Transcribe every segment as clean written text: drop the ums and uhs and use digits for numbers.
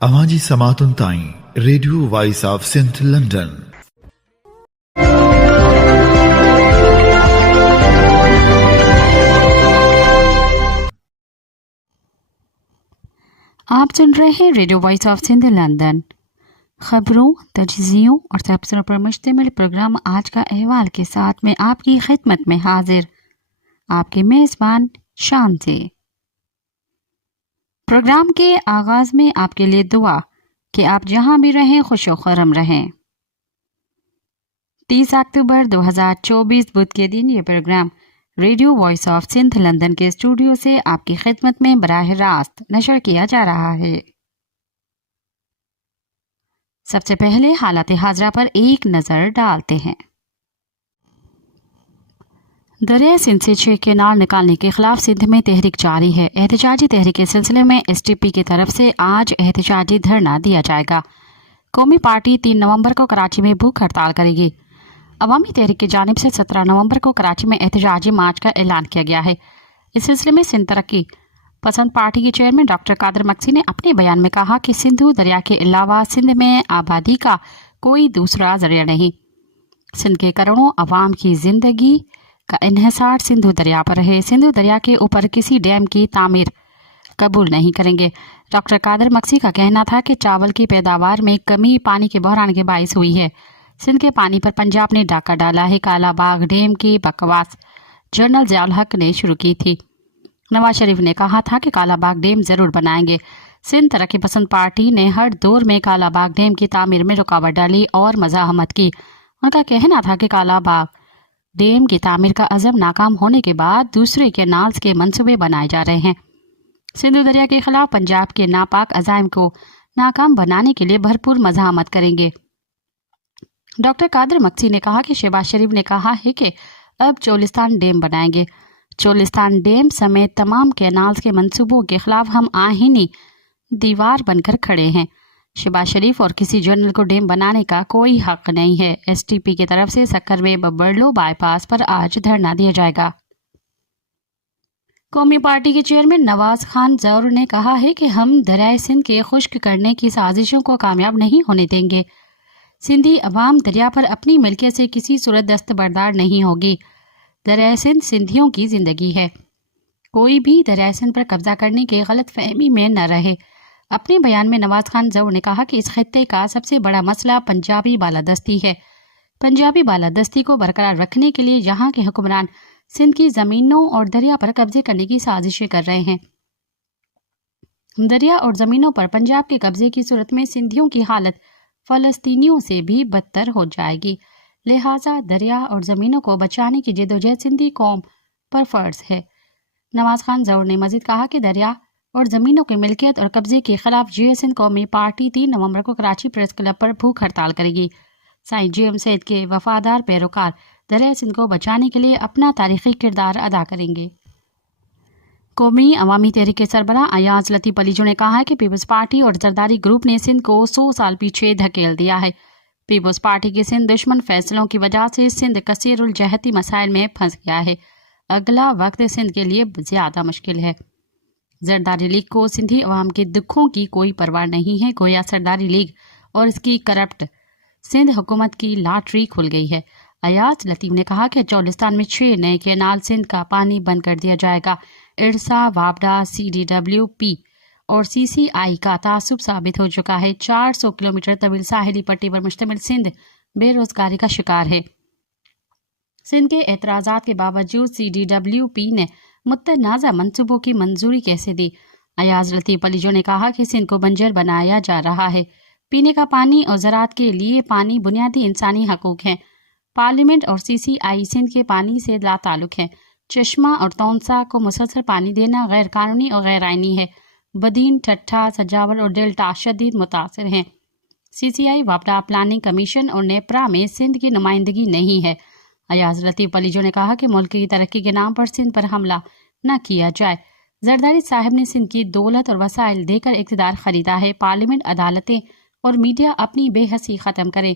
अवांजी समातुन ताईं radio voice of Sindh London. आप सुन रहे हैं radio voice of Sindh London. खबरों, तजज़ियों और तबसरों पर मुश्तमिल प्रोग्राम आज का अहवाल के साथ में आपकी खिदमत में हाजिर आपके मेज़बान शान से। प्रोग्राम के आगाज में आपके लिए दुआ कि आप जहां भी रहें खुश व खुर्रम रहें। 30 अक्टूबर 2024 बुध के दिन ये program radio voice of Sindh London के स्टूडियो से आपकी खिदमत में बराह रास्त नशर किया जा रहा है। सबसे पहले हालात हाजरा पर एक नजर डालते हैं। दरिया सिंध से 6 केनाल निकालने के खिलाफ सिंध में तहरीक जारी है। एहतजाजी तहरीक के सिलसिले में STP की तरफ से आज एहतजाजी धरना दिया जाएगा। कौमी पार्टी 3 नवंबर को कराची में भूख हड़ताल करेगी। अवामी तहरीक की जानिब से 17 नवंबर को कराची में एहतजाजी मार्च का ऐलान किया गया है। इस सिलसिले में सिंध तरक्की पसंद पार्टी के चेयरमैन डॉक्टर कादर मक्सी ने अपने बयान में कहा कि सिंधु दरिया के अलावा सिंध में आबादी का कोई दूसरा जरिया नहीं। सिंध के करोड़ों अवाम की जिंदगी का इन्हिसार सिंधु दरिया पर है। सिंधु दरिया के ऊपर किसी डैम की तामीर कबूल नहीं करेंगे। डॉक्टर कादर मक्सी का कहना था कि चावल की पैदावार में कमी पानी के बहरान के बायस हुई है। सिंध के पानी पर पंजाब ने डाका डाला है। काला बाग डैम की बकवास जनरल ज़ियाउल हक ने शुरू की थी। नवाज शरीफ ने कहा था कि काला बाग डैम जरूर बनाएंगे। सिंध तरक्की पसंद पार्टी ने हर दौर में काला बाग डैम की तामीर में रुकावट डाली और मज़ाहमत की। उनका कहना था कि काला बाग डैम की तामीर का अज़म नाकाम होने के बाद दूसरे केनाल्स के मंसूबे बनाए जा रहे हैं। सिंधु दरिया के खिलाफ पंजाब के नापाक अज़ाइम को नाकाम बनाने के लिए भरपूर मज़ाहमत करेंगे। डॉक्टर कादर मक्सी ने कहा कि शहबाज शरीफ ने कहा है कि अब चोलिस्तान डैम बनाएंगे। चोलिस्तान डैम समेत तमाम कैनाल्स के मंसूबों के खिलाफ हम आहीनी दीवार बनकर खड़े हैं। शहबाज शरीफ और किसी जनरल को डैम बनाने का कोई हक नहीं है। STP की तरफ से सक्कर में बबरलो बाईपास पर आज धरना दिया जाएगा। कौमी पार्टी के चेयरमैन नवाज खान जौहर ने कहा है कि हम दरियाए सिंध के खुश्क करने की साजिशों को कामयाब नहीं होने देंगे। सिंधी अवाम दरिया पर अपनी मिल्कियत से किसी सूरत दस्तबरदार नहीं होगी। दरियाए सिंध सिंधियों की जिंदगी है। कोई भी दरियाए सिंध पर कब्जा करने के गलत फहमी में न रहे। अपने बयान में नवाज खान जौहर ने कहा कि इस खित्ते का सबसे बड़ा मसला पंजाबी बालादस्ती है। पंजाबी बालादस्ती को बरकरार रखने के लिए यहाँ के हुक्मरान सिंध की जमीनों और दरिया पर कब्जे करने की साजिशें कर रहे हैं। दरिया और जमीनों पर पंजाब के कब्जे की सूरत में सिंधियों की हालत फलस्तीनियों से भी बदतर हो जाएगी। लिहाजा दरिया और जमीनों को बचाने की जद्दोजहद सिंधी कौम पर फर्ज है। नवाज खान जौहर ने मजीद कहा कि दरिया और जमीनों की मिल्कियत और कब्जे के खिलाफ GSN कौमी पार्टी 3 नवंबर को कराची प्रेस क्लब पर भूख हड़ताल करेगी। साईं JM सैयद के वफादार पैरोकार दरिया सिंध को बचाने के लिए अपना तारीखी किरदार अदा करेंगे। कौमी अवामी तहरीक के सरबराह अयाज लतीफ़ अलीजो ने कहा है कि पीपल्स पार्टी और जरदारी ग्रुप ने सिंध को 100 साल पीछे धकेल दिया है। पीपल्स पार्टी के सिंध दुश्मन फैसलों की वजह से सिंध कसीरुल जहती मसाइल में फंस गया है। अगला वक्त सिंध के लिए ज्यादा मुश्किल है। जरदारी लीग को सिंधी अवाम के दुखों की कोई परवाह नहीं है। गोया सरदारी लीग और इसकी करप्ट सिंध हुकूमत की लॉटरी खुल गई है। अयाज लतीफ़ ने कहा कि चौलिस्तान में 6 नए कैनाल सिंध का पानी बंद कर दिया जाएगा। इरसा, वापडा, CDWP और CCI का तासुब साबित हो चुका है। 400 किलोमीटर तवील साहिली पट्टी पर मुश्तमिल सिंध बेरोजगारी का शिकार है। सिंध के एतराज़ात के बावजूद CDWP ने मुतनाज़ा मंसूबों की मंजूरी कैसे दी। अयाज लतीफ़ अलीजो ने कहा कि सिंध को बंजर बनाया जा रहा है। पीने का पानी और ज़राअत के लिए पानी बुनियादी इंसानी हकूक़ है। पार्लियामेंट और CCI सिंध के पानी से ला ताल्लुक़ है। चश्मा और तौंसा को मुसलसल पानी देना गैर कानूनी और गैर आइनी है। बदीन, ठट्ठा, सजावल और डेल्टा शदीद मुतासिर हैं। CCI, वापडा, प्लानिंग कमीशन और नेपरा में सिंध की नुमाइंदगी नहीं है। अयाज लतीफ़ अलीजो ने कहा कि मुल्क की तरक्की के नाम पर सिंध पर हमला न किया जाए। जरदारी साहब ने सिंध की दौलत और वसाइल देकर इक़्तिदार खरीदा है। पार्लियामेंट, अदालतें और मीडिया अपनी बेहसी ख़त्म करें।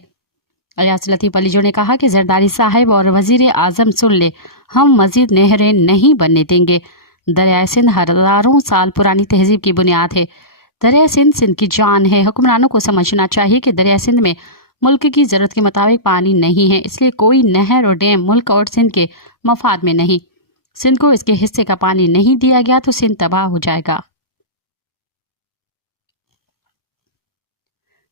अयाज लतीफ़ अलीजो ने कहा कि जरदारी साहब और वज़ीर आज़म सुन ले, हम मज़ीद नहरें नहीं बनने देंगे। दरियाए सिंध हज़ारों साल पुरानी तहजीब की बुनियाद है। دریائے سندھ کی جان ہے۔ حکمرانوں کو سمجھنا چاہیے کہ دریائے سندھ میں ملک کی ضرورت کے مطابق پانی نہیں ہے، اس لیے کوئی نہر اور ڈیم ملک اور سندھ کے مفاد میں نہیں۔ سندھ کو اس کے حصے کا پانی نہیں دیا گیا تو سندھ تباہ ہو جائے گا۔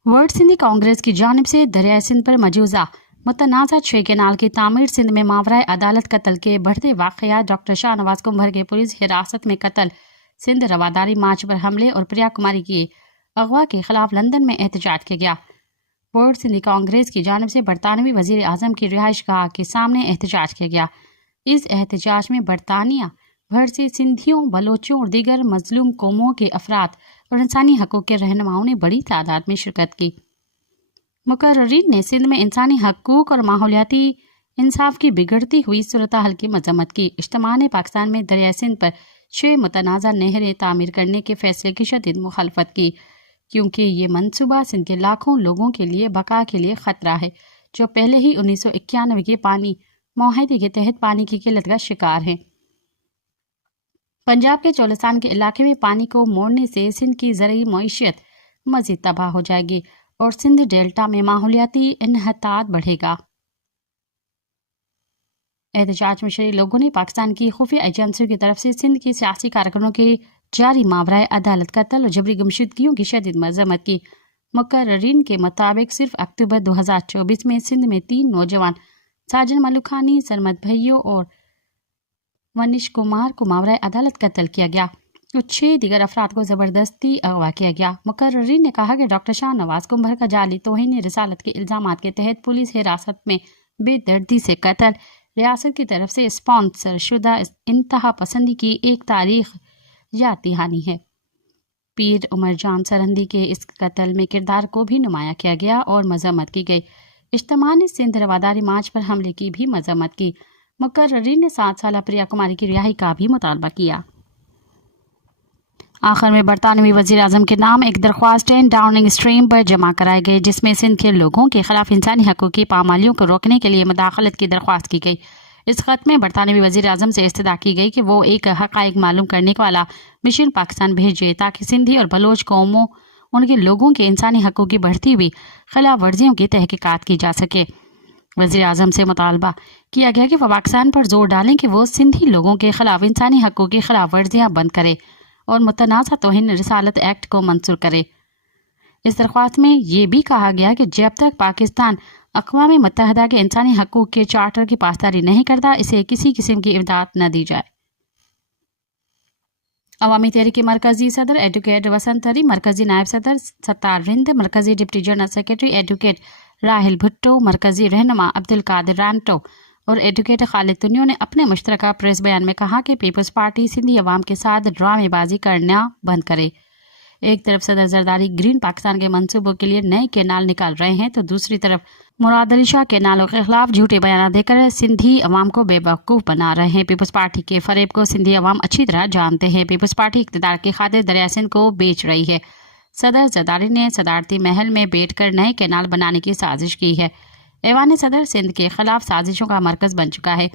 ورلڈ سندھی کانگریس کی جانب سے دریائے سندھ پر مجوزہ متنازع 6 کینال کی تعمیر، سندھ میں ماورائے عدالت قتل کے بڑھتے واقعات، ڈاکٹر شاہ نواز کنبھر کے پولیس حراست میں قتل، سندھ رواداری مارچ پر حملے اور پریا کماری کی اغوا کے خلاف لندن میں احتجاج کیا گیا۔ ورلڈ سندھی کانگریس کی جانب سے برطانوی وزیر اعظم کی رہائش گاہ کے سامنے احتجاج کیا گیا۔ اس احتجاج میں برطانیہ بھر سے سندھیوں، بلوچوں اور دیگر مظلوم قوموں کے افراد اور انسانی حقوق کے رہنماؤں نے بڑی تعداد میں شرکت کی۔ مقررین نے سندھ میں انسانی حقوق اور ماحولیاتی انصاف کی بگڑتی ہوئی صورتحال کی مذمت کی۔ اجتماع نے پاکستان میں دریائے سندھ پر 6 متنازع نہریں تعمیر کرنے کے فیصلے کی شدید مخالفت کی، کیونکہ یہ منصوبہ سندھ کے لاکھوں لوگوں کے لیے بقا کے لیے خطرہ ہے، جو پہلے ہی 1991 کے پانی معاہدے کے تحت پانی کی قلت کا شکار ہیں۔ پنجاب کے چولستان کے علاقے میں پانی کو موڑنے سے سندھ کی زرعی معیشت مزید تباہ ہو جائے گی اور سندھ ڈیلٹا میں ماحولیاتی انحطاط بڑھے گا۔ احتجاج میں شریک لوگوں نے پاکستان کی خفیہ ایجنسیوں کی طرف سے سندھ کے سیاسی کارکنوں کے جاری ماورائے عدالت قتل اور جبری گمشدگیوں کی شدید مذمت کی۔ مقررین کے مطابق صرف اکتوبر 2024 میں سندھ میں 3 نوجوان ساجن ملوکھانی، سرمد بھائیو اور ونیش کمار کو ماورائے عدالت قتل کیا گیا اور 6 دیگر افراد کو زبردستی اغوا کیا گیا۔ مقررین نے کہا کہ ڈاکٹر شاہ نواز کنبھر کا جعلی توہین رسالت کے الزامات کے تحت پولیس حراست میں بے دردی سے قتل ریاست کی طرف سے اسپانسر شدہ انتہا پسندی کی ایک تاریخ یاد دہانی ہے۔ پیر عمر جان سرہندی کے اس قتل میں کردار کو بھی نمایاں کیا گیا اور مذمت کی گئی۔ اجتماع نے سندھ رواداری مارچ پر حملے کی بھی مذمت کی۔ مقررین نے 7 سالہ پریا کماری کی رہائی کا بھی مطالبہ کیا۔ آخر میں برطانوی وزیر اعظم کے نام ایک درخواست 10 ڈاؤننگ اسٹریم پر جمع کرائے گئے، جس میں سندھ کے لوگوں کے خلاف انسانی حقوق کی پامالیوں کو روکنے کے لیے مداخلت کی درخواست کی گئی۔ اس خط میں برطانوی وزیر اعظم سے استدعا کی گئی کہ وہ ایک حقائق معلوم کرنے والا مشن پاکستان بھیجے تاکہ سندھی اور بلوچ قوموں ان کے لوگوں کے انسانی حقوق کی بڑھتی ہوئی خلاف ورزیوں کی تحقیقات کی جا سکے۔ وزیر اعظم سے مطالبہ کیا گیا کہ وہ پاکستان پر زور ڈالیں کہ وہ سندھی لوگوں کے خلاف انسانی حقوق کی خلاف ورزیاں بند کرے اور متنازع توہین رسالت ایکٹ کو منظور کرے۔ اس درخواست میں یہ بھی کہا گیا کہ جب تک پاکستان اقوام متحدہ کے انسانی حقوق کے چارٹر کی پاسداری نہیں کرتا، اسے کسی قسم کی امداد نہ دی جائے۔ عوامی تحریک کے مرکزی صدر ایڈوکیٹ وسنت ہری، مرکزی نائب صدر ستار رند، مرکزی deputy general secretary advocate Rahul Bhutto, مرکزی رہنما عبدالقادر رانٹو اور ایڈوکیٹ خالد تنیو نے اپنے مشترکہ پریس بیان میں کہا کہ پیپلز پارٹی سندھی عوام کے ساتھ ڈرامے بازی کرنا بند کرے۔ ایک طرف صدر زرداری گرین پاکستان کے منصوبوں کے لیے نئے کینال نکال رہے ہیں تو دوسری طرف مراد علی شاہ کینالوں کے خلاف جھوٹے بیانات دے کر سندھی عوام کو بے وقوف بنا رہے ہیں۔ پیپلز پارٹی کے فریب کو سندھی عوام اچھی طرح جانتے ہیں۔ پیپلز پارٹی اقتدار کی خاطر دریائے سندھ کو بیچ رہی ہے۔ صدر زرداری نے صدارتی محل میں بیٹھ کر نئے کینال بنانے کی سازش کی ہے۔ ایوان صدر سندھ کے خلاف سازشوں کا مرکز بن چکا ہے۔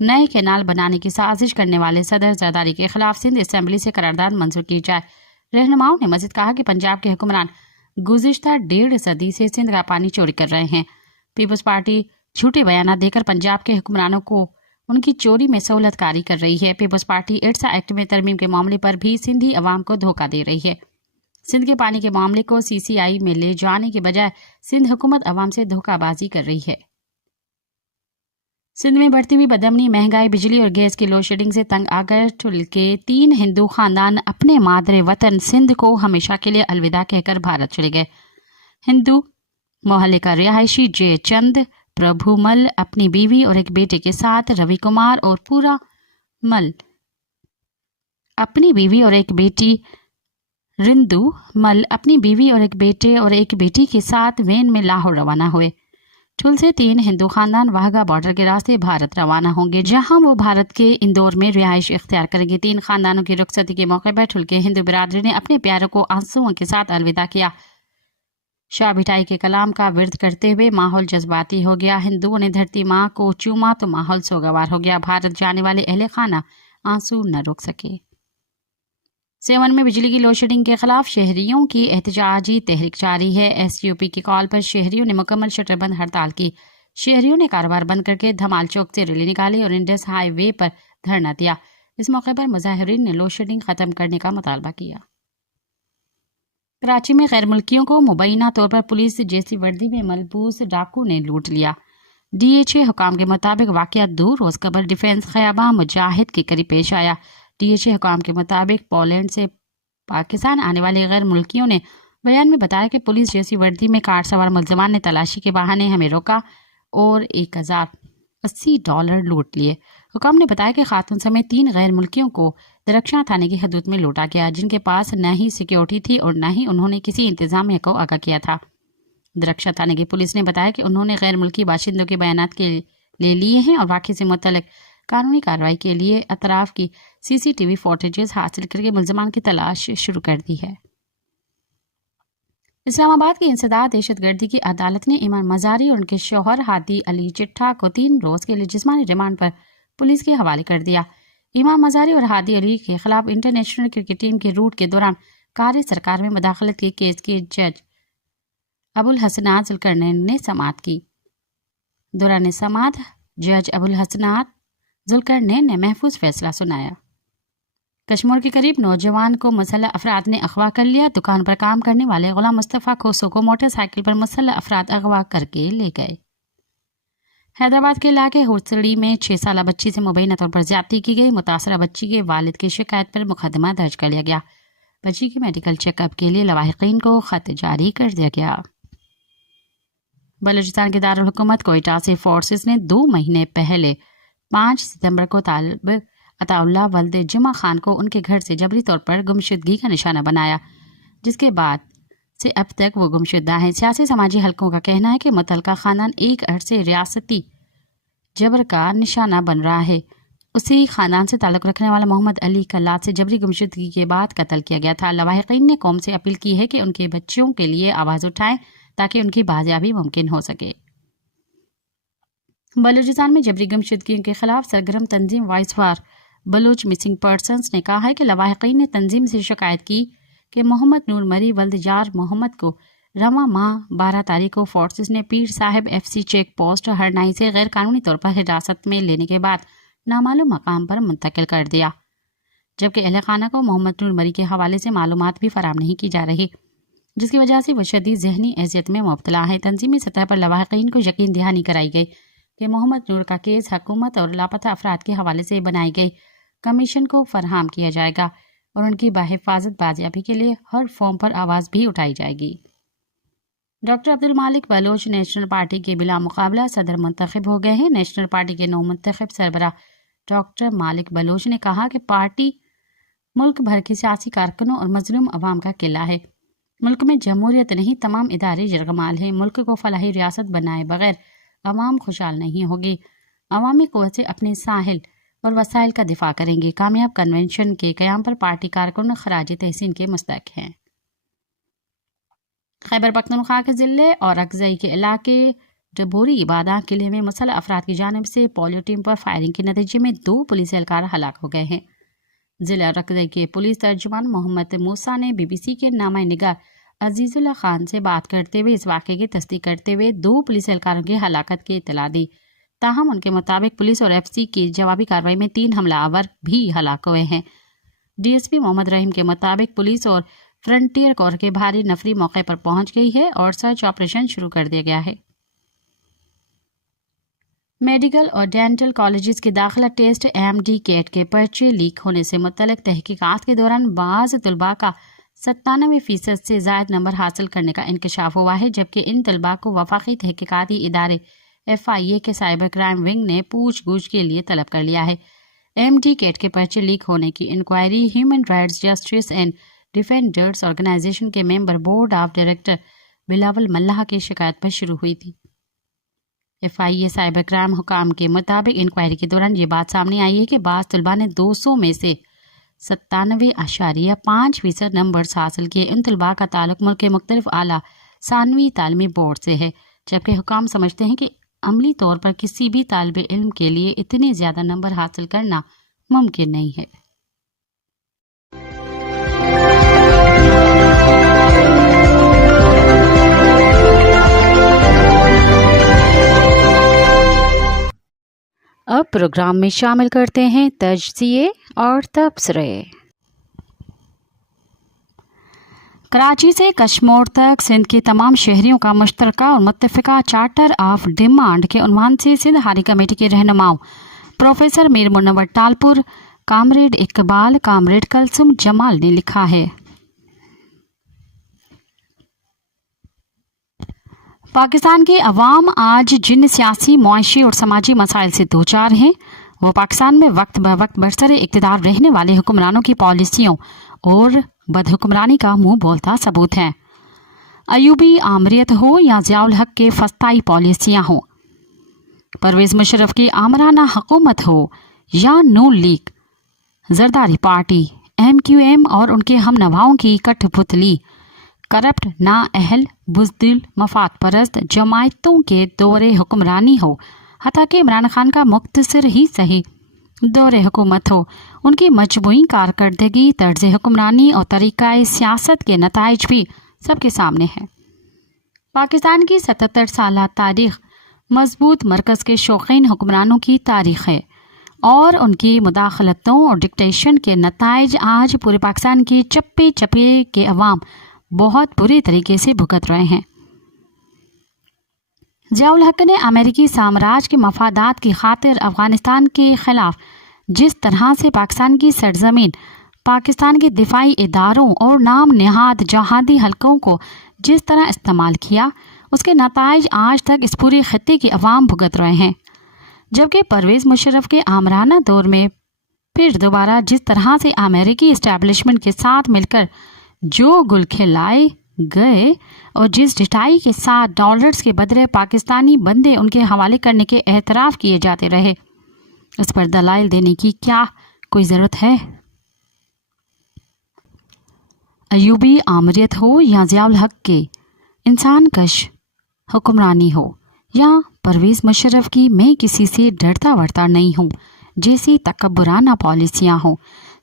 نئے کینال بنانے کی سازش کرنے والے صدر زرداری کے خلاف سندھ اسمبلی سے قرارداد منظور کی جائے۔ رہنماؤں نے مزید کہا کہ پنجاب کے حکمران گزشتہ 1.5 صدی سے سندھ کا پانی چوری کر رہے ہیں۔ پیپلز پارٹی جھوٹے بیانات دے کر پنجاب کے حکمرانوں کو ان کی چوری میں سہولت کاری کر رہی ہے۔ پیپلز پارٹی ارسا ایکٹ میں ترمیم کے معاملے پر بھی سندھی عوام کو دھوکہ دے رہی ہے۔ سندھ کے پانی کے معاملے کو CCI میں لے جانے کے بجائے سندھ حکومت عوام سے دھوکہ بازی کر رہی ہے۔ سندھ میں بڑھتی ہوئی بدامنی، مہنگائی، بجلی اور گیس کی لوڈ شیڈنگ سے تنگ آ کر ٹھل کے 3 ہندو خاندان اپنے مادر وطن سندھ کو ہمیشہ کے لیے الوداع کہہ کر بھارت چلے گئے۔ ہندو محلے کا رہائشی جے چند پربھو مل اپنی بیوی اور ایک بیٹے کے ساتھ، روی کمار اور پورا مل اپنی بیوی اور ایک بیٹی، رندو مل اپنی بیوی اور ایک بیٹے اور ایک بیٹی کے ساتھ وین میں لاہور روانہ ہوئے۔ ٹھل سے 3 ہندو خاندان واہگہ بارڈر کے راستے بھارت روانہ ہوں گے، جہاں وہ بھارت کے اندور میں رہائش اختیار کریں گے۔ 3 خاندانوں کی رخصتی کے موقع پر ٹھل کے ہندو برادری نے اپنے پیاروں کو آنسوؤں کے ساتھ الوداع کیا۔ شاہ بٹائی کے کلام کا ورد کرتے ہوئے ماحول جذباتی ہو گیا۔ ہندوؤں نے دھرتی ماں کو چوما تو ماحول سوگوار ہو گیا۔ بھارت جانے والے اہل خانہ آنسو نہ روک سکے۔ سیون میں بجلی کی لوڈ شیڈنگ کے خلاف شہریوں کی احتجاجی تحریک جاری ہے۔ SUP کی کال پر شہریوں نے مکمل شٹر بند ہڑتال کی۔ شہریوں نے کاروبار بند کر کے دھمال چوک سے ریلی نکالی اور انڈس ہائی وے پر دھرنا دیا۔ اس موقع پر مظاہرین نے لوڈ شیڈنگ ختم کرنے کا مطالبہ کیا۔ کراچی میں غیر ملکیوں کو مبینہ طور پر پولیس جیسی وردی میں ملبوس ڈاکو نے لوٹ لیا۔ DHA حکام کے مطابق واقعہ 2 روز قبل ڈیفنس خیاباں مجاہد کے قریب پیش آیا۔ DHA حکام کے مطابق پولینڈ سے پاکستان آنے والے غیر ملکیوں نے بیان میں بتایا کہ پولیس جیسی وردی میں کار سوار ملزمان نے تلاشی کے بہانے ہمیں روکا اور $1080 لوٹ لیے۔ حکام نے بتایا کہ خاتون سمیت 3 غیر ملکیوں کو درخشاں تھانے کی حدود میں لوٹا گیا، جن کے پاس نہ ہی سیکیورٹی تھی اور نہ ہی انہوں نے کسی انتظامیہ کو آگاہ کیا تھا۔ درخشاں تھانے کی پولیس نے بتایا کہ انہوں نے غیر ملکی باشندوں کے بیانات کے لے لیے ہیں اور واقعے سے متعلق قانونی کارروائی کے لیے اطراف کی CCTV فوٹیجز حاصل کر کے ملزمان کی تلاش شروع کر دی ہے۔ اسلام آباد کی انسداد دہشت گردی کی عدالت نے ایمان مزاری اور ان کے شوہر ہادی علی چٹھا کو 3 روز کے لیے جسمانی ریمانڈ پر پولیس کے حوالے کر دیا۔ ایمان مزاری اور ہادی علی کے خلاف انٹرنیشنل کرکٹ ٹیم کے روٹ کے دوران کار سرکار میں مداخلت کے کیس کے جج ابو الحسنات ذوالقرنین نے سماعت کی۔ دوران سماعت جج ابو الحسنات ذوالقرنین نے محفوظ فیصلہ سنایا۔ کشمور کے قریب نوجوان کو مسلح افراد نے اغوا کر لیا۔ دکان پر کام کرنے والے غلام مصطفیٰ کھوسو کو موٹر سائیکل پر مسلح افراد اغوا کر کے لے گئے۔ حیدرآباد کے علاقے ہوسڑی میں 6 سالہ بچی سے مبینہ طور پر زیادتی کی گئی۔ متاثرہ بچی کے والد کی شکایت پر مقدمہ درج کر لیا گیا۔ بچی کی میڈیکل چیک اپ کے لیے لواحقین کو خط جاری کر دیا گیا۔ بلوچستان کے دارالحکومت کوئٹہ سے فورسز نے 2 مہینے پہلے 5 ستمبر کو طالب عطا اللہ ولد جمعہ خان کو ان کے گھر سے جبری طور پر گمشدگی کا نشانہ بنایا، جس کے بعد سے اب تک وہ گمشدہ ہیں۔ سیاسی سماجی حلقوں کا کہنا ہے کہ متعلقہ خاندان ایک عرصے ریاستی جبر کا نشانہ بن رہا ہے۔ اسی خاندان سے تعلق رکھنے والا محمد علی کلات سے جبری گمشدگی کے بعد قتل کیا گیا تھا۔ لواحقین نے قوم سے اپیل کی ہے کہ ان کے بچوں کے لیے آواز اٹھائیں تاکہ ان کی بازیابی ممکن ہو سکے۔ بلوچستان میں جبری گمشدگیوں کے خلاف سرگرم تنظیم voice for Baloch missing persons نے کہا ہے کہ لواحقین نے تنظیم سے شکایت کی کہ محمد نور مری ولد یار محمد کو رواں ماہ 12 تاریخ کو فورسز نے پیر صاحب FC چیک پوسٹ ہرنائی سے غیر قانونی طور پر حراست میں لینے کے بعد نامعلوم مقام پر منتقل کر دیا، جبکہ اہل خانہ کو محمد نور مری کے حوالے سے معلومات بھی فراہم نہیں کی جا رہی، جس کی وجہ سے وہ شدید ذہنی اذیت میں مبتلا ہیں۔ تنظیمی سطح پر لواحقین کو یقین دہانی کرائی گئی کہ محمد نور کا کیس حکومت اور لاپتہ افراد کے حوالے سے بنائی گئی کمیشن کو فراہم کیا جائے گا اور ان کی بحفاظت بازیابی کے لیے ہر فارم پر آواز بھی اٹھائی جائے گی۔ Doctor Abdul Malik Baloch national party کے بلا مقابلہ صدر منتخب ہو گئے ہیں۔ نیشنل پارٹی کے نو منتخب سربراہ ڈاکٹر مالک بلوچ نے کہا کہ پارٹی ملک بھر کے سیاسی کارکنوں اور مظلوم عوام کا قلعہ ہے۔ ملک میں جمہوریت نہیں، تمام ادارے یرغمال ہیں۔ ملک کو فلاحی ریاست بنائے بغیر عوام خوشحال نہیں ہوگی۔ عوامی قوت سے اپنے ساحل اور وسائل کا دفاع کریں گے۔ کامیاب کنونشن کے قیام پر پارٹی کارکن خراج تحسین کے مستحق ہیں۔ خیبر پختونخوا کے ضلع اور اکزئی کے علاقے ڈبوری عبادہ قلعے میں مسلح افراد کی جانب سے پولیو ٹیم پر فائرنگ کے نتیجے میں 2 پولیس اہلکار ہلاک ہو گئے ہیں۔ ضلع اور اکزئی کے پولیس ترجمان محمد موسیٰ نے BBC کے نامہ نگار عزیز اللہ خان سے بات کرتے ہوئے اس واقعے کی تصدیق کرتے ہوئے 2 پولیس اہلکاروں کی ہلاکت کی اطلاع دی۔ تاہم ان کے مطابق پولیس اور FC کی جوابی کارروائی میں 3 حملہ آور بھی ہلاک ہوئے ہیں۔ DSP محمد رحیم کے مطابق پولیس اور فرنٹیئر کور کے بھاری نفری موقع پر پہنچ گئی ہے اور سرچ آپریشن شروع کر دیا گیا ہے۔ میڈیکل اور ڈینٹل کالجز کے داخلہ ٹیسٹ MD کیٹ کے پرچے لیک ہونے سے متعلق تحقیقات کے دوران بعض طلباء کا 97% سے زائد نمبر حاصل کرنے کا انکشاف ہوا ہے، جبکہ ان طلباء کو وفاقی تحقیقاتی ادارے FIA کے سائبر کرائم ونگ نے پوچھ گچھ کے لیے طلب کر لیا ہے۔ MD کیٹ کے پرچے لیک ہونے کی inquiry human rights justice and defenders organisation کے member board of director Bilawal Mallah کی شکایت پر شروع ہوئی تھی۔ FIA سائبر کرائم حکام کے مطابق انکوائری کے دوران یہ بات سامنے آئی ہے کہ بعض طلباء نے 200 میں سے 97.5% نمبرز حاصل کیے۔ ان طلباء کا تعلق ملک کے مختلف اعلیٰ ثانوی تعلیمی بورڈ سے ہے، جبکہ حکام سمجھتے ہیں کہ عملی طور پر کسی بھی طالب علم کے لیے اتنے زیادہ نمبر حاصل کرنا ممکن نہیں ہے۔ प्रोग्राम में शामिल करते हैं तजज़िये और तबसरे। कराची से कश्मीर तक सिंध के तमाम शहरियों का मुश्तरका और मुत्तफ़िका चार्टर ऑफ डिमांड के उन्वान से सिंध हारी कमेटी के रहनुमाओं professor Mir Munawwar Talpur, comrade Iqbal, comrade Kulsoom Jamal ने लिखा है। पाकिस्तान के अवाम आज जिन सियासी, मुआशी और समाजी मसाइल से दो चार हैं, वो पाकिस्तान में वक्त ब वक्त बरसरे इक़्तिदार रहने वाले हुक्मरानों की पॉलिसियों और बदहुक्मरानी का मुंह बोलता सबूत है। अयूबी आमरीत हो या ज़ियाउल हक के फस्ताई पॉलिसियाँ हो, परवेज़ मुशर्रफ की आमराना हुकूमत हो या नून लीग, जरदारी पार्टी, MQM और उनके हम नवाओं की कठपुतली, करप्ट, नाअहल, बुज़दिल, मफाद परस्त जमायतों के दौरे हुक्मरानी हो, हत्ता कि इमरान खान का मुख्तसर ही सही दौरे हुकूमत हो, उनकी मजमूई कारकर्दगी, तर्ज हुक्मरानी और तरीक़ाए सियासत के नताइज भी सबके सामने है। पाकिस्तान की 77 साल तारीख़ मजबूत मरकज़ के शौकीन हुक्मरानों की तारीख़ है और उनकी मुदाखलतों और डिक्टेशन के नताइज आज पूरे पाकिस्तान के चप्पे चप्पे के अवाम बहुत बुरे तरीके से भुगत रहे हैं। ज़ियाउल हक ने अमेरिकी साम्राज्य के मफादात की खातिर अफ़गानिस्तान के ख़िलाफ़ जिस तरह से पाकिस्तान की सरजमीन, पाकिस्तान के दिफाई इदारों और नाम निहाद जहादी हलकों को जिस तरह इस्तेमाल किया, उसके नताइज आज तक इस पूरे खत्ते के अवाम भुगत रहे हैं। जबकि परवेज़ मुशर्रफ के आमराना दौर में फिर दोबारा जिस तरह से अमेरिकी इस्टेब्लिशमेंट के साथ मिलकर जो गुल खिलाए गए और जिस ढिठाई के साथ डॉलर्स के बदले पाकिस्तानी बंदे उनके हवाले करने के एतराफ़ किए जाते रहे, उस पर दलाइल देने की क्या कोई ज़रूरत है? अयूबी आमरीत हो या ज़ियाउल हक के इंसान कश हुक्मरानी हो या परवेज़ मुशर्रफ की मैं किसी से डरता वरता नहीं हूँ जैसी तकब्बुराना पॉलिसियाँ हों,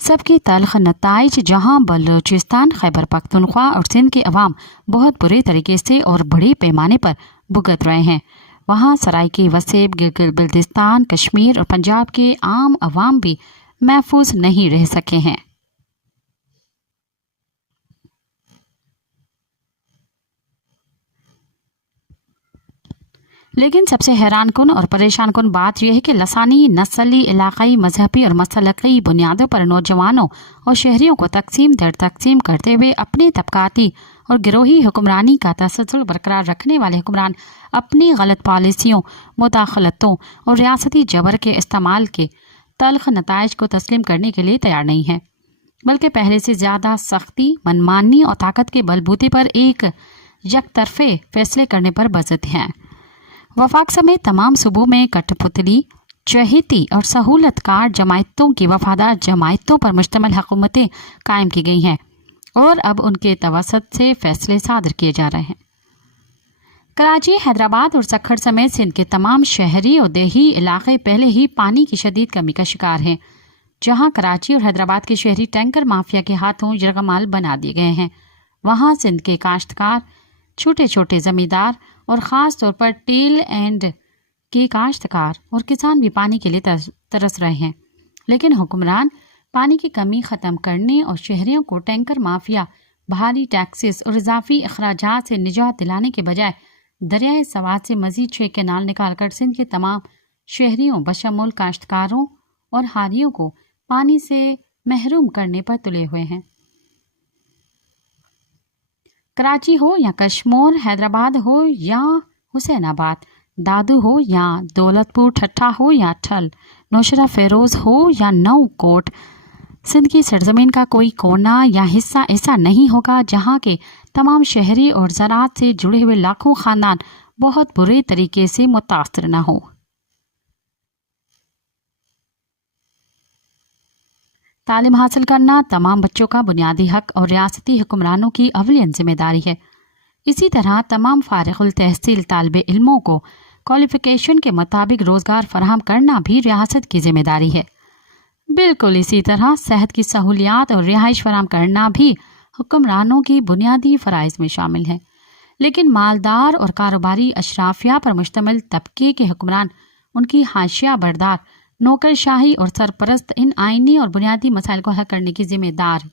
सबके तल्ख नताइज जहाँ बलूचिस्तान, खैबर पख्तूनख्वा और सिंध के अवाम बहुत बुरे तरीके से और बड़े पैमाने पर भुगत रहे हैं, वहाँ सराइकी वसेब, गिलगित बल्तिस्तान, कश्मीर और पंजाब के आम अवाम भी महफूज नहीं रह सके हैं। लेकिन सबसे हैरान कुन और परेशान कुन बात यह है कि लसानी, नस्ली, इलाक़ाई, मजहबी और मसलकी बुनियादों पर नौजवानों और शहरियों को तकसीम दर तकसीम करते हुए अपनी तबकाती और गिरोही हुक्मरानी का तसलसल बरकरार रखने वाले हुक्मरान अपनी गलत पॉलिसियों, मुदाखलतों और रियासती जबर के इस्तेमाल के तल्ख नताइज को तस्लीम करने के लिए तैयार नहीं है, बल्कि पहले से ज़्यादा सख्ती, मनमानी और ताकत के बलबूते पर एक यकतरफे फैसले करने पर बज़द हैं। वफाक समेत तमाम सूबों में कठपुतली, चहेती और सहूलतकार जमायतों की वफादार जमायतों पर मुश्तमिल हुकूमतें कायम की गई हैं और अब उनके तवसत से फैसले सादर किए जा रहे हैं। कराची, हैदराबाद और सक्खर समेत सिंध के तमाम शहरी और देही इलाके पहले ही पानी की शदीद कमी का शिकार हैं, जहां कराची और हैदराबाद के शहरी टैंकर माफिया के हाथों यरगमाल बना दिए गए हैं, वहां सिंध के काश्तकार, छोटे छोटे ज़मींदार और ख़ास तौर पर टेल एंड के काश्तकार और किसान भी पानी के लिए तरस रहे हैं। लेकिन हुक्मरान पानी की कमी ख़त्म करने और शहरियों को टैंकर माफिया, भारी टैक्सेस और इजाफी अखराजात से निजात दिलाने के बजाय दरियाए सवाद से मज़ीद 6 कैनाल निकालकर सिंध के तमाम शहरियों बशमूल काश्तकारों और हारियों को पानी से महरूम करने पर तुले हुए हैं। कराची हो या कश्मीर, हैदराबाद हो या हुसैनाबाद, दादू हो या दौलतपुर, ठट्ठा हो या ठल, नौशरा फेरोज़ हो या नौ कोट, सिंध की सरजमीन का कोई कोना या हिस्सा ऐसा नहीं होगा जहां के तमाम शहरी और ज़राअत से जुड़े हुए लाखों ख़ानदान बहुत बुरे तरीके से मुतासर न हो। तालीम हासिल करना तमाम बच्चों का बुनियादी हक और रियासती हुक्मरानों की अवलियन जिम्मेदारी है। इसी तरह तमाम फारिगुल तहसील तालिब इल्मों को क्वालिफिकेशन के मुताबिक रोज़गार फराहम करना भी रियासत की जिम्मेदारी है। बिल्कुल इसी तरह सेहत की सहूलियात और रिहाइश फराहम करना भी हुक्मरानों की बुनियादी फ़राइज़ में शामिल है। लेकिन मालदार और कारोबारी अशराफिया पर मुश्तमिल तबके के हुक्मरान उनकी हाशिया बरदार नौकरशाही और सरपरस्त इन आइनी और बुनियादी मसाइल को हल करने की जिम्मेदार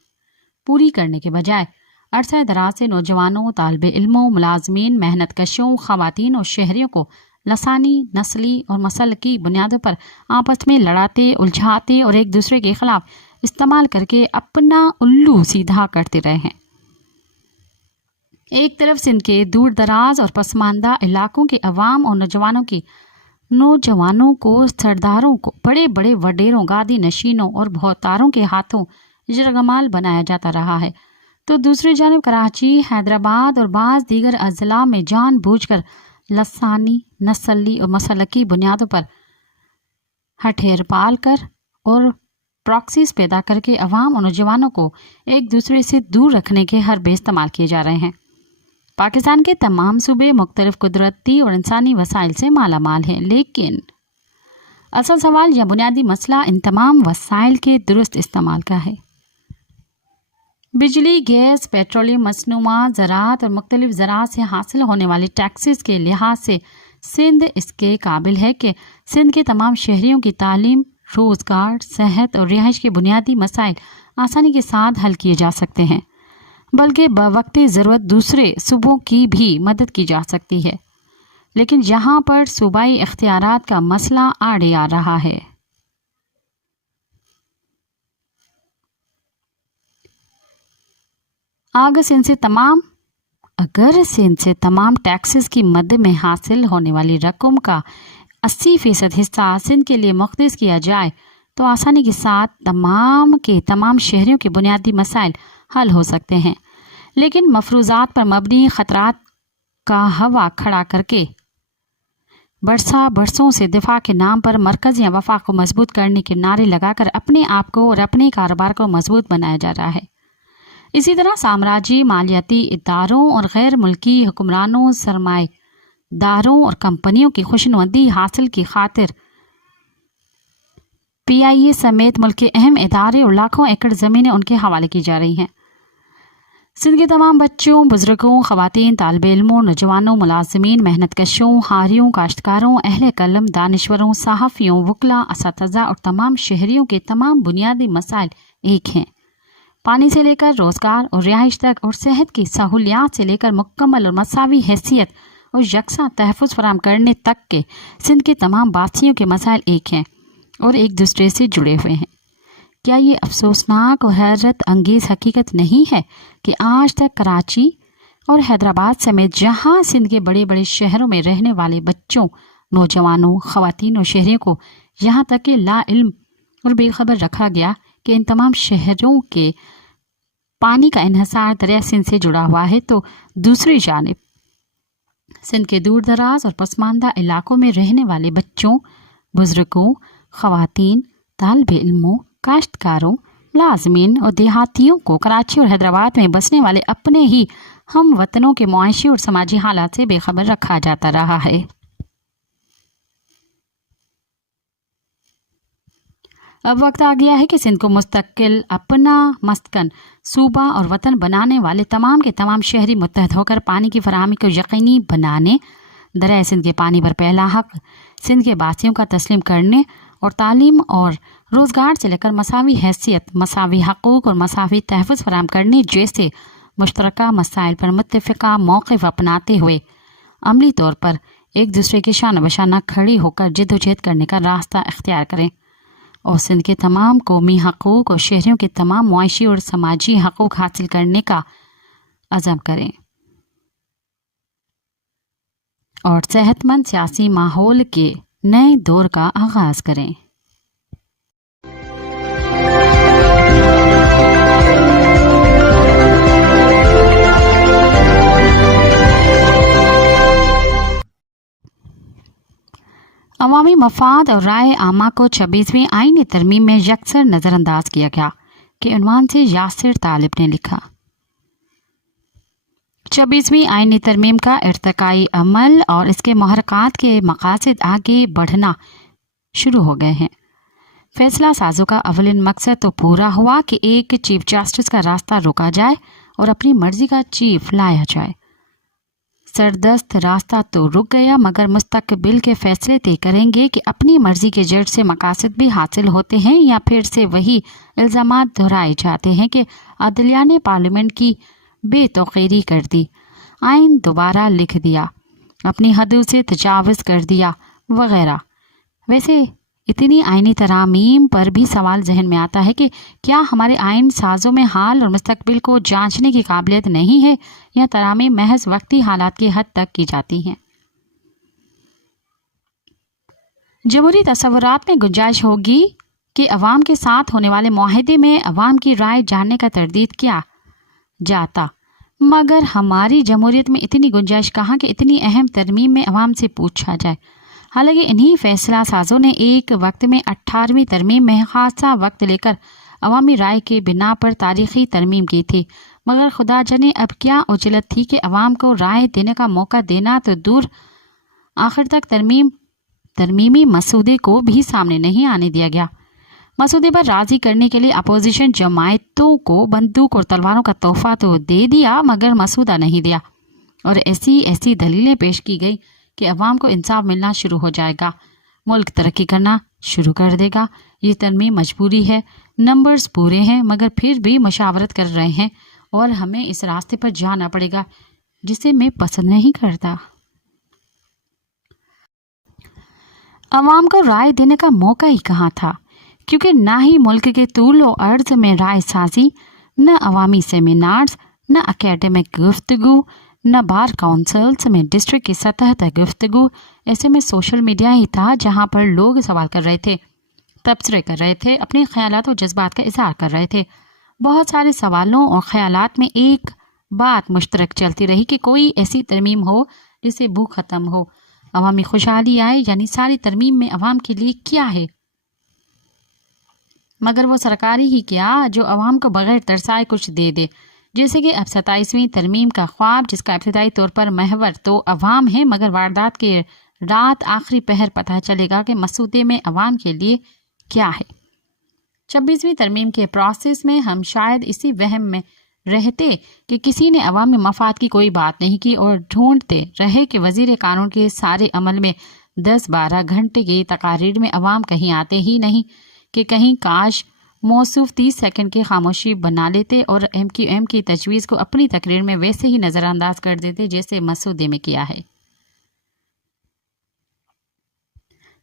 पूरी करने के बजाय अरसा दराज से नौजवानों, तालिब इल्मों, मुलाजमीन, मेहनत कशों, खवातीन और शहरियों को लसानी, नस्ली और मसल की बुनियादों पर आपस में लड़ाते, उलझाते और एक दूसरे के खिलाफ इस्तेमाल करके अपना उल्लू सीधा करते रहे हैं। एक तरफ सिंध के दूर दराज और पसमानदा इलाकों के अवाम और नौजवानों को, सरदारों को बड़े बड़े वडेरों, गादी नशीनों और भौतारों के हाथों जरगमाल बनाया जाता रहा है, तो दूसरी जानिब कराची, हैदराबाद और बाज़ दीगर अजला में जानबूझकर लसानी, नस्ली और मसलकी बुनियादों पर हठेर पाल कर और प्रॉक्सीज पैदा करके अवाम और नौजवानों को एक दूसरे से दूर रखने के हरबे इस्तेमाल किए जा रहे हैं। पाकिस्तान के तमाम सूबे मुख्तलिफ कुदरती और इंसानी वसाइल से माला माल हैं, लेकिन असल सवाल या बुनियादी मसला इन तमाम वसाइल के दुरुस्त इस्तेमाल का है। बिजली, गैस, पेट्रोलियम मसनूआत, ज़राअत और मुख्तलिफ ज़राअत से हासिल होने वाली टैक्सेस के लिहाज से सिंध इसके काबिल है कि सिंध के तमाम शहरियों की तालीम, रोज़गार, सेहत और रिहाइश के बुनियादी मसाइल आसानी के साथ हल किए जा सकते हैं, बल्कि बवक्ते ज़रूरत दूसरे सूबों की भी मदद की जा सकती है। लेकिन यहाँ पर सूबाई इख्तियारात का मसला आड़े आ रहा है। अगर सिंध से तमाम टैक्सेस की मद में हासिल होने वाली रकम का 80% हिस्सा सिंध के लिए मुख्तस किया जाए तो आसानी के साथ तमाम शहरियों के बुनियादी मसाइल हल हो सकते हैं। लेकिन मफरूज़ात पर मबनी ख़तरात का हवा खड़ा करके बरसों से दिफा के नाम पर मरकज़ या वफाक को मजबूत करने के नारे लगाकर अपने आप को और अपने कारोबार को मजबूत बनाया जा रहा है। इसी तरह साम्राज्य, मालियाती इदारों और गैर मुल्की हुक्मरानों, सरमाएदारों और कंपनियों की खुशनुदी हासिल की खातिर PIA समेत मुल्क के अहम इदारे और लाखों एकड़ ज़मीनें उनके हवाले की जा रही हैं। सिंध के तमाम बच्चों, बुजुर्गों, खवातीन, तालिब इल्मों, नौजवानों, मुलाजमीन, मेहनत कशों, हारियों, काश्तकारों, अहले कलम, दानिश्वरों, सहाफ़ियों, वकला, असातिज़ा और तमाम शहरियों के तमाम बुनियादी मसाइल एक हैं। पानी से लेकर रोज़गार और रिहाइश तक और सेहत की सहूलियात से लेकर मुकम्मल और मसावी हैसियत और यकसा तहफ़्फ़ुज़ फराहम करने तक के सिंध के तमाम बासियों के मसाइल एक हैं और एक दूसरे से जुड़े हुए हैं। क्या ये अफसोसनाक और हैरत अंगेज़ हकीकत नहीं है कि आज तक कराची और हैदराबाद समेत जहाँ सिंध के बड़े बड़े शहरों में रहने वाले बच्चों, नौजवानों, ख़वातीन और शहरियों को यहाँ तक कि ला इल्म और बेखबर रखा गया कि इन तमाम शहरों के पानी का इन्हिसार दरिया सिंध से जुड़ा हुआ है, तो दूसरी जानिब सिंध के दूर दराज और पसमानदा इलाकों में रहने वाले बच्चों, बुजुर्गों, ख़वातीन, तालिब इल्मों, काश्तकारों, मुलाज़मीन और देहातियों को कराची और हैदराबाद में बसने वाले अपने ही हम वतनों के मुआशी और समाजी हालात से बेखबर रखा जाता रहा है। अब वक्त आ गया है कि सिंध को मुस्तकिल अपना मस्कन, सूबा और वतन बनाने वाले तमाम के तमाम शहरी मुत्तहद होकर पानी की फराहमी को यकीनी बनाने, दरिया सिंध के पानी पर पहला हक सिंध के बासियों का तस्लीम करने और तालीम और रोज़गार से लेकर मसावी हैसियत, मसावी हकूक़ और मसावी तहफ़्फ़ुज़ फराहम करने जैसे मुश्तरका मसाइल पर मुत्तफ़िक़ा मौक़िफ़ अपनाते हुए अमली तौर पर एक दूसरे के शान बशाना खड़ी होकर जद्दोजहद करने का रास्ता इख्तियार करें और सिंध के तमाम कौमी हकूक़ और शहरियों के तमाम मुआशी और समाजी हकूक़ हासिल करने का अज़म करें और सेहतमंद सियासी माहौल के नए दौर का आगाज़ करें। अवामी मफाद और राय आमा को 26वीं आईनी तरमीम में यकसर नज़रअंदाज किया गया के उन्वान से यासिर तालिब ने लिखा। 26वीं आईनी तरमीम का इर्तकाई अमल और इसके महरक़ात के मकासद आगे बढ़ना शुरू हो गए हैं। फैसला साजों का अवलिन मकसद तो पूरा हुआ कि एक चीफ जस्टिस का रास्ता रोका जाए और अपनी मर्जी का चीफ लाया जाए। सरदस्त रास्ता तो रुक गया, मगर मुस्तकबिल के फैसले तय करेंगे कि अपनी मर्जी के जज से मकासद भी हासिल होते हैं या फिर से वही इल्ज़ामात दोहराए जाते हैं कि अदलिया ने पार्लियामेंट की बेतौकीरी कर दी, आइन दोबारा लिख दिया, अपनी हदों से तजावुज़ कर दिया वगैरह। वैसे इतनी आइनी तरामीम पर भी सवाल जहन में आता है कि क्या हमारे आइन साजों में हाल और मुस्तकबिल को जांचने की काबिलियत नहीं है, या तरामीम महज वक्ती हालात की हद तक की जाती हैं। जमहूरी तसव्वुरात में गुंजाइश होगी कि अवाम के साथ होने वाले मुआहदे में अवाम की राय जानने का तरदीद किया जाता, मगर हमारी जमहूरियत में इतनी गुंजाइश कहाँ कि इतनी अहम तरमीम में अवाम से पूछा जाए। हालांकि इन्हीं फैसला साजों ने एक वक्त में 18वीं तरमीम में खासा वक्त लेकर अवामी राय के बिना पर तारीखी तरमीम की थी, मगर खुदा जाने अब क्या उजलत थी कि अवाम को राय देने का मौका देना तो दूर, आखिर तक तरमीमी मसूदे को भी सामने नहीं आने दिया गया। मसूदे पर राजी करने के लिए अपोजिशन जमायतों को बंदूक और तलवारों का तोहफा तो दे दिया, मगर मसूदा नहीं दिया, और ऐसी दलीलें पेश की गई कि अवाम को इंसाफ मिलना शुरू हो जाएगा, मुल्क तरक्की करना शुरू कर देगा। ये तरमीम मजबूरी है, नंबर्स पूरे हैं, मगर फिर भी मशावरत कर रहे हैं और हमें इस रास्ते पर जाना पड़ेगा जिसे मैं पसंद नहीं करता। अवाम को राय देने का मौका ही कहाँ था, क्योंकि ना ही मुल्क के तूल और अर्ज में राय साजी, न अवामी सेमिनार्स, न एकेडमिक गुफ्तगू, न बार काउंसिल्स में डिस्ट्रिक्ट की सतह तक गुफ्तगू। ऐसे में सोशल मीडिया ही था जहाँ पर लोग सवाल कर रहे थे, तबसरे कर रहे थे, अपने ख्यालात और जज्बात का इजहार कर रहे थे। बहुत सारे सवालों और ख्यालात में एक बात मुश्तरक चलती रही कि कोई ऐसी तरमीम हो जिससे भूख ख़त्म हो, अवामी खुशहाली आए, यानी सारी तरमीम में अवाम के लिए क्या है, मगर वो सरकारी ही क्या जो अवाम को बगैर तरसाए कुछ दे दे। जैसे कि अब 27वीं तरमीम का ख्वाब, जिसका इब्तिदाई तौर पर महवर तो अवाम है, मगर वारदात के रात आखिरी पहर पता चलेगा कि मसूदे में अवाम के लिए क्या है। 26वीं तरमीम के प्रोसेस में हम शायद इसी वहम में रहते कि किसी ने अवामी मफाद की कोई बात नहीं की और ढूंढते रहे कि वजीर कानून के सारे अमल में 10-12 घंटे की तकारीर में अवाम कहीं आते ही नहीं, कि कहीं काश मौसूफ 30 सेकंड की खामोशी बना लेते और MQM की तजवीज़ को अपनी तकरीर में वैसे ही नज़रअंदाज कर देते जैसे मसूदे में किया है।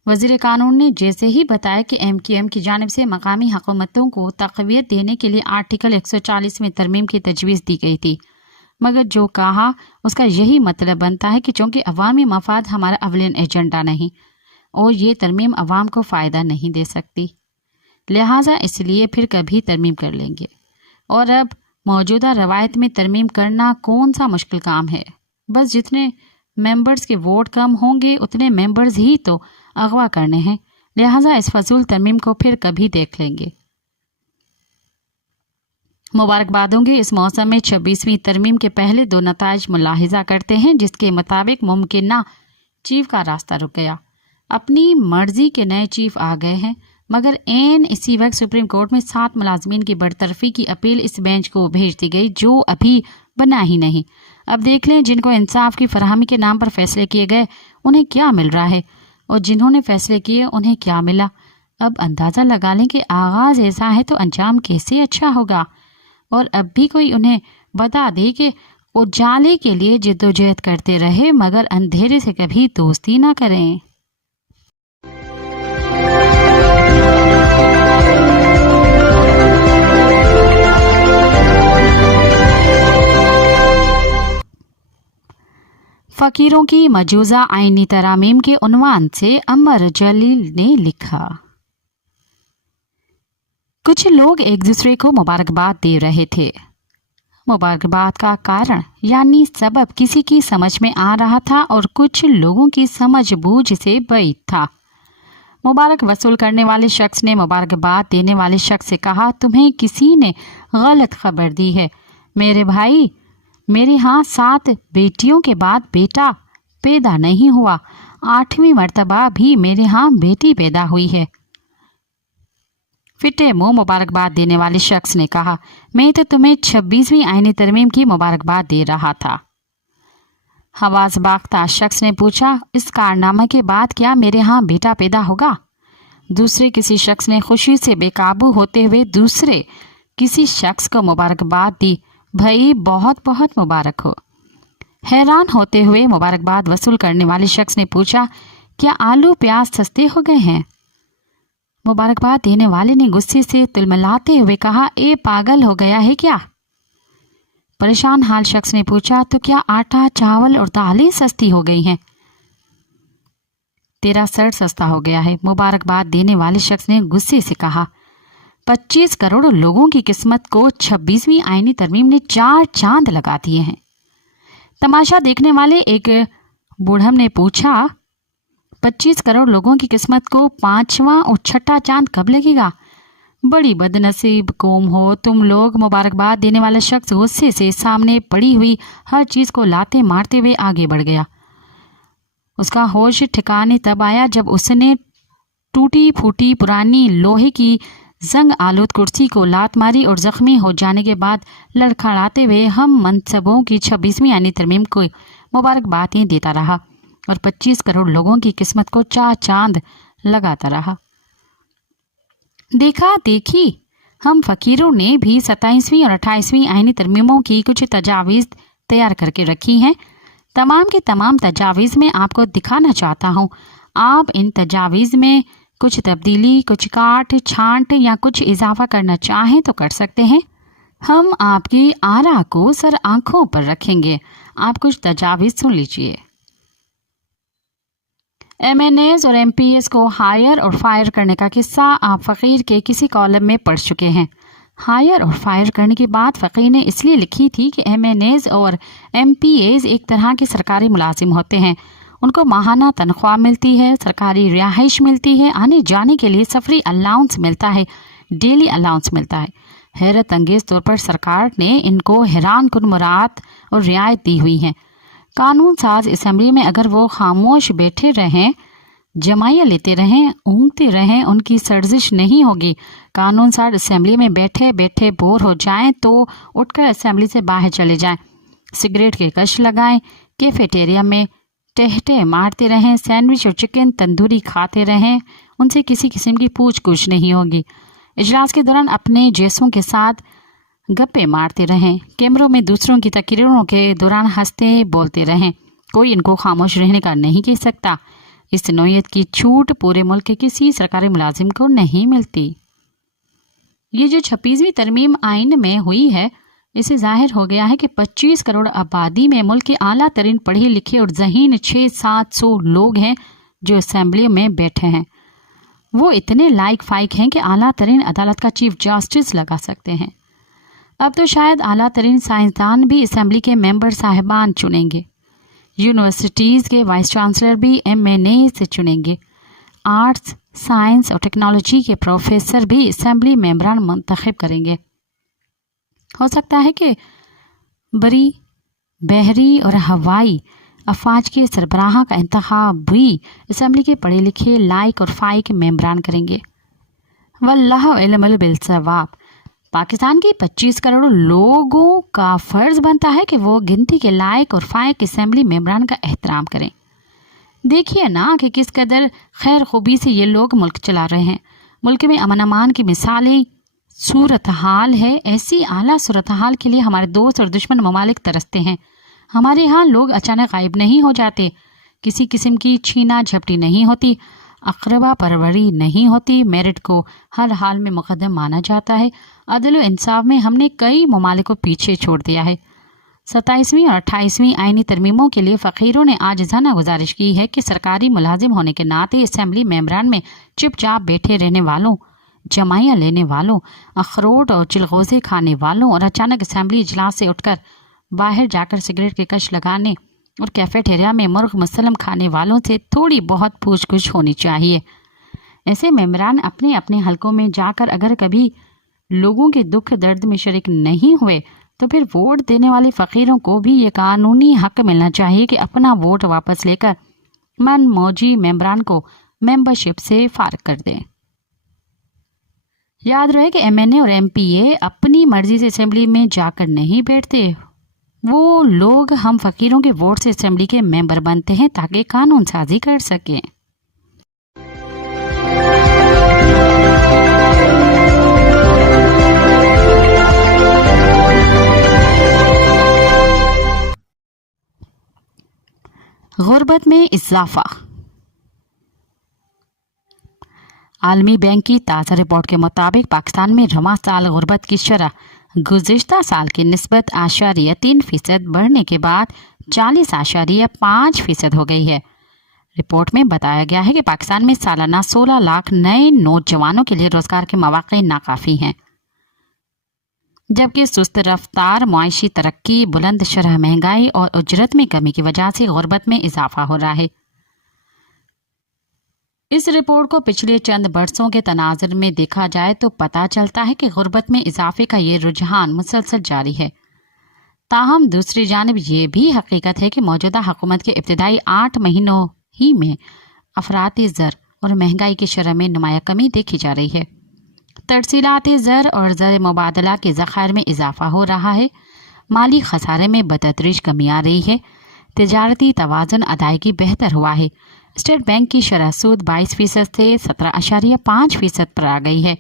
वज़ीर कानून ने जैसे ही बताया कि MQM की जानिब से मकामी हुकूमतों को तक़वियत देने के लिए आर्टिकल 140 तरमीम की तजवीज़ दी गई थी, मगर जो कहा उसका यही मतलब बनता है कि चूँकि अवामी मफाद हमारा अवलिन एजेंडा नहीं और ये तरमीम अवाम को फ़ायदा नहीं दे सकती, लिहाजा इसलिए फिर कभी तरमीम कर लेंगे। और अब मौजूदा रवायत में तरमीम करना कौन सा मुश्किल काम है, बस जितने मेंबर्स के वोट कम होंगे उतने मेंबर्स ही तो अगवा करने हैं, लिहाजा इस फजूल तरमीम को फिर कभी देख लेंगे। मुबारकबाद होंगे इस मौसम में 26वीं तरमीम के पहले 2 नताइज मुलाहिजा करते हैं, जिसके मुताबिक मुमकिन चीफ का रास्ता रुक गया, अपनी मर्जी के नए चीफ आ गए हैं, मगर एन इसी वक्त सुप्रीम कोर्ट में 7 मुलाजमीन की बरतरफी की अपील इस बेंच को भेज दी गई जो अभी बना ही नहीं। अब देख लें जिनको इंसाफ की फरहमी के नाम पर फैसले किए गए उन्हें क्या मिल रहा है और जिन्होंने फैसले किए उन्हें क्या मिला। अब अंदाज़ा लगा लें कि आगाज़ ऐसा है तो अंजाम कैसे अच्छा होगा। और अब भी कोई उन्हें बता दे कि उजाले के लिए जिद्दोजहद करते रहे मगर अंधेरे से कभी दोस्ती ना करें। फ़कीरों की मजूज़ा आइनी तरामीम के उन्वान से अमर जलील ने लिखा, कुछ लोग एक दूसरे को मुबारकबाद दे रहे थे। मुबारकबाद का कारण यानी सबब किसी की समझ में आ रहा था और कुछ लोगों की समझ बूझ से बैद था। मुबारक वसूल करने वाले शख्स ने मुबारकबाद देने वाले शख्स से कहा, तुम्हें किसी ने गलत खबर दी है मेरे भाई, मेरे यहाँ 7 बेटियों के बाद बेटा पैदा नहीं हुआ, 8वीं मर्तबा भी मेरे यहाँ बेटी पैदा हुई है। फिटे मुंह मुबारकबाद देने वाले शख्स ने कहा, मैं तो तुम्हें 26वीं आईनी तरमीम की मुबारकबाद दे रहा था। हवास बाख्ता शख्स ने पूछा, इस कारनामे के बाद क्या मेरे यहाँ बेटा पैदा होगा? दूसरे किसी शख्स ने खुशी से बेकाबू होते हुए दूसरे किसी शख्स को मुबारकबाद दी, भाई बहुत बहुत मुबारक हो। हैरान होते हुए मुबारकबाद वसूल करने वाले शख्स ने पूछा, क्या आलू प्याज सस्ते हो गए हैं? मुबारकबाद देने वाले ने गुस्से से तिलमिलाते हुए कहा, ए पागल हो गया है क्या? परेशान हाल शख्स ने पूछा, तो क्या आटा चावल और दालें सस्ती हो गई हैं? तेरा सर सस्ता हो गया है, मुबारकबाद देने वाले शख्स ने गुस्से से कहा। 25 करोड़ लोगों की किस्मत को 26वीं आईनी तरमीम ने 4 चांद लगा दिए हैं। तमाशा देखने वाले एक बूढ़म ने पूछा, 25 करोड़ लोगों की किस्मत को 5वां और 6ठा चांद कब लगेगा? बड़ी बदनसीब कौम हो तुम लोग। मुबारकबाद देने वाला शख्स गुस्से से सामने पड़ी हुई हर चीज को लाते मारते हुए आगे बढ़ गया। उसका होश ठिकाने तब आया जब उसने टूटी फूटी पुरानी लोहे की जंग आलूद कुर्सी को लात मारी और जख्मी हो जाने के बाद लड़खड़ाते हुए हम मनसबों की 26वीं आईनी तरमीम को मुबारकबादें देता रहा और 25 करोड़ लोगों की किस्मत को 4 चांद लगाता रहा। देखा देखी हम फकीरों ने भी 27वीं और 28वीं आईनी तरमीमों की कुछ तजावीज़ तैयार करके रखी हैं। तमाम की तमाम तजावीज़ में आपको दिखाना चाहता हूँ। आप इन तजावीज़ में कुछ तब्दीली, कुछ काट छांट या कुछ इजाफा करना चाहें तो कर सकते हैं। हम आपकी आरा को सर आंखों पर रखेंगे। आप कुछ तजावीज़ सुन लीजिए। MNAs और MPAs को हायर और फायर करने का किस्सा आप फ़कीर के किसी कॉलम में पढ़ चुके हैं। हायर और फायर करने की बात फ़कीर ने इसलिए लिखी थी कि MNAs और MPAs एक तरह के सरकारी मुलाजिम होते हैं। उनको माहाना तनख्वाह मिलती है, सरकारी रिहाइश मिलती है, आने जाने के लिए सफरी अलाउंस मिलता है, डेली अलाउंस मिलता है। हैरत अंगेज़ तौर पर सरकार ने इनको हैरान कुन मुराद और रियायत दी हुई है। कानून साज असम्बली में अगर वो खामोश बैठे रहें, जमाइया लेते रहें, ऊँगते रहें, उनकी सर्जिश नहीं होगी। कानून साज असम्बली में बैठे बैठे बोर हो जाएं तो उठकर असम्बली से बाहर चले जाएं, सिगरेट के कश लगाएं, कैफेटेरिया में टहटे मारते रहें, सैंडविच और चिकन तंदूरी खाते रहें, उनसे किसी किस्म की पूछ कुछ नहीं होगी। इजलास के दौरान अपने जैसों के साथ गप्पे मारते रहें, कैमरों में दूसरों की तकरीरों के दौरान हंसते बोलते रहें। कोई इनको खामोश रहने का नहीं कह सकता। इस नौयत की छूट पूरे मुल्क के किसी सरकारी मुलाजिम को नहीं मिलती। ये जो 26वीं तरमीम आइन में हुई है, इससे जाहिर हो गया है कि 25 करोड़ आबादी में मुल्क के आला तरीन पढ़े लिखे और ज़हीन 600-700 लोग हैं जो असम्बली में बैठे हैं। वो इतने लायक फाइक हैं कि आला तरीन अदालत का चीफ जस्टिस लगा सकते हैं। अब तो शायद आला तरीन साइंसदान भी असम्बली के मेंबर साहिबान चुनेंगे। यूनिवर्सिटीज़ के वाइस चांसलर भी MNA से चुनेंगे। आर्ट्स, साइंस और टेक्नोलॉजी के प्रोफेसर भी असम्बली मेंबरान मुंतखब करेंगे। हो सकता है कि बरी, बहरी और हवाई अफवाज के सरबराह का इंतखाब भी असम्बली के पढ़े लिखे लायक और फाइक मेंबरान करेंगे। वल्लाहु अल्लम बिलसवाब। पाकिस्तान के 25 करोड़ लोगों का फ़र्ज़ बनता है कि वो गिनती के लायक और फाइक असम्बली मेंबरान का एहतराम करें। देखिए ना कि किस कदर खैर खूबी से ये लोग मुल्क चला रहे हैं। मुल्क में अमन अमान की मिसालें सूरत हाल है। ऐसी आला सूरत हाल के लिए हमारे दोस्त और दुश्मन ममालिक तरसते हैं। हमारे यहाँ लोग अचानक गायब नहीं हो जाते, किसी किस्म की छीना झपटी नहीं होती, अक़रबा परवरी नहीं होती, मेरिट को हर हाल में मुक़द्दम माना जाता है। अदल व इंसाफ में हमने कई ममालिक को पीछे छोड़ दिया है। 27वीं और 28वीं आईनी तरमीमों के लिए फ़कीरों ने आज ज़ाना गुजारिश की है कि सरकारी मुलाजिम होने के नाते असम्बली मेंबरान में चुपचाप बैठे रहने वालों, जमाइया लेने वालों, अखरोट और चिलगोज़े खाने वालों और अचानक असम्बली इजलास से उठकर बाहर जाकर सिगरेट के कश लगाने और कैफेटेरिया में मुर्ग मुसल्लम खाने वालों से थोड़ी बहुत पूछ-गुछ होनी चाहिए। ऐसे मेंबरान अपने अपने हलकों में जाकर अगर कभी लोगों के दुख दर्द में शरीक नहीं हुए तो फिर वोट देने वाले फ़कीरों को भी ये कानूनी हक मिलना चाहिए कि अपना वोट वापस लेकर मन मौजी मेंबरान को मेंबरशिप से फारिग कर दें। याद रहे कि MNA और MPA अपनी मर्जी से असम्बली में जाकर नहीं बैठते, وہ لوگ ہم فقیروں کے ووٹ سے اسمبلی کے ممبر بنتے ہیں تاکہ قانون سازی کر سکیں۔ غربت میں اضافہ۔ عالمی بینک کی تازہ رپورٹ کے مطابق پاکستان میں رواں سال غربت کی شرح گزشتہ سال کی نسبت 3% بڑھنے کے بعد 40.5% ہو گئی ہے۔ رپورٹ میں بتایا گیا ہے کہ پاکستان میں سالانہ 16 لاکھ نئے نوجوانوں کے لیے روزگار کے مواقع ناکافی ہیں، جبکہ سست رفتار معاشی ترقی، بلند شرح مہنگائی اور اجرت میں کمی کی وجہ سے غربت میں اضافہ ہو رہا ہے۔ اس رپورٹ کو پچھلے چند برسوں کے تناظر میں دیکھا جائے تو پتہ چلتا ہے کہ غربت میں اضافے کا یہ رجحان مسلسل جاری ہے۔ تاہم دوسری جانب یہ بھی حقیقت ہے کہ موجودہ حکومت کے ابتدائی 8 مہینوں ہی میں افراطی زر اور مہنگائی کی شرح میں نمایاں کمی دیکھی جا رہی ہے۔ ترسیلات زر اور زر مبادلہ کے ذخائر میں اضافہ ہو رہا ہے، مالی خسارے میں بتدریج کمی آ رہی ہے، تجارتی توازن ادائیگی بہتر ہوا ہے۔ اسٹیٹ بینک کی شرح سود 22% سے 17.5% پر آ گئی ہے۔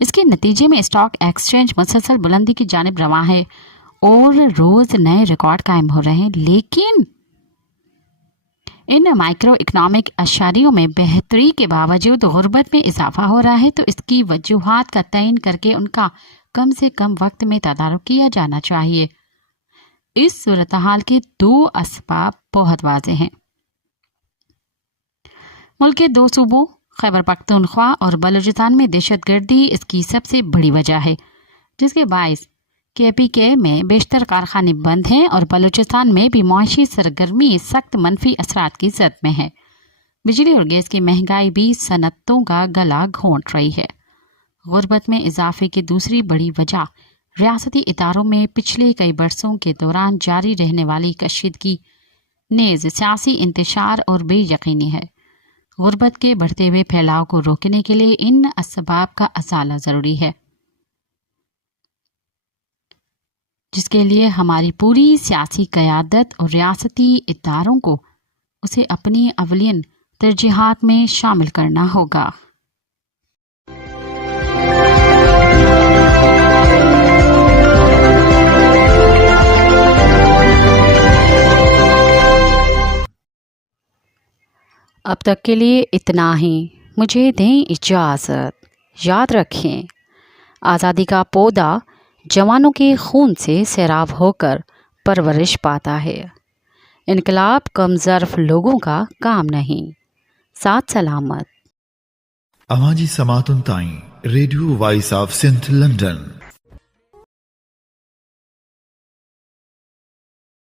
اس کے نتیجے میں اسٹاک ایکسچینج مسلسل بلندی کی جانب رواں ہے اور روز نئے ریکارڈ قائم ہو رہے ہیں، لیکن ان مائکرو اکنامک اشاریوں میں بہتری کے باوجود غربت میں اضافہ ہو رہا ہے، تو اس کی وجوہات کا تعین کر کے ان کا کم سے کم وقت میں تدارک کیا جانا چاہیے۔ اس صورتحال کے 2 اسباب بہت واضح ہیں۔ ملک کے 2 صوبوں خیبر پختونخوا اور بلوچستان میں دہشت گردی اس کی سب سے بڑی وجہ ہے، جس کے باعث KPK میں بیشتر کارخانے بند ہیں اور بلوچستان میں بھی معاشی سرگرمی سخت منفی اثرات کی زد میں ہے۔ بجلی اور گیس کی مہنگائی بھی صنعتوں کا گلا گھونٹ رہی ہے۔ غربت میں اضافے کی دوسری بڑی وجہ ریاستی اداروں میں پچھلے کئی برسوں کے دوران جاری رہنے والی کشیدگی نیز سیاسی انتشار اور بے یقینی ہے۔ غربت کے بڑھتے ہوئے پھیلاؤ کو روکنے کے لیے ان اسباب کا ازالہ ضروری ہے، جس کے لیے ہماری پوری سیاسی قیادت اور ریاستی اداروں کو اسے اپنی اولین ترجیحات میں شامل کرنا ہوگا۔ اب تک کے لیے اتنا ہی، مجھے دیں اجازت۔ یاد رکھیں، آزادی کا پودا جوانوں کے خون سے سیراب ہو کر پرورش پاتا ہے۔ انقلاب کم ظرف لوگوں کا کام نہیں۔ ساتھ سلامت۔ اواجی سماعتن تائیں radio voice of Sindh London